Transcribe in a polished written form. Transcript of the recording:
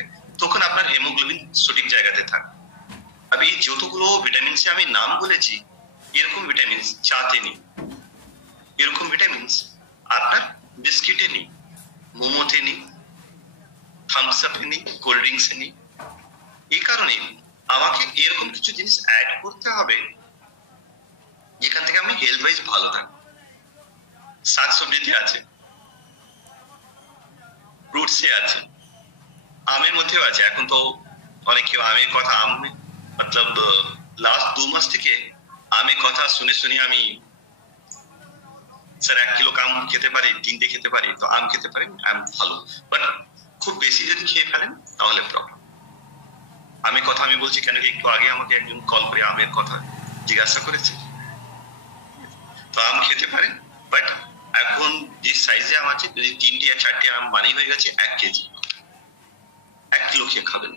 থাকবে, তখন আপনার হেমোগ্লোবিন সঠিক জায়গাতে থাকবে। আর এই যতগুলো ভিটামিন সি আমি নাম বলেছি, এরকম ভিটামিন চাতে নেই, এরকম ভিটামিন আপনার বিস্কিটে নেই, মোমোতে নেই, থামস আপে নেই, কোল্ড ড্রিঙ্কসে নেই। এই কারণে আমাকে এরকম কিছু জিনিস অ্যাড করতে হবে যেখান থেকে আমি হেলথ ওয়াইজ ভালো থাকবো। শাকসবজিতে আছে, ফ্রুটসে আছে, আমের মধ্যেও আছে। এখন তো অনেকে আমের কথা, মতলব লাস্ট 2 মাস থেকে আমের কথা শুনে শুনে আমি স্যার 1 কিলো আম খেতে পারি, 3টে খেতে পারি, তো আম খেতে পারি, আম ভালো। বাট খুব বেশি যদি খেয়ে ফেলেন তাহলে প্রবলেম। আমের কথা আমি বলছি কেন কি একটু আগে আমাকে একজন কল করে আমের কথা জিজ্ঞাসা করেছে। তো আম খেতে পারেন, বাট এখন যে সাইজে আম আছে, যদি 3টে আর 4টে আম বানিয়ে হয়ে গেছে 1 কেজি, 1 কিলো খেয়ে খাবেন।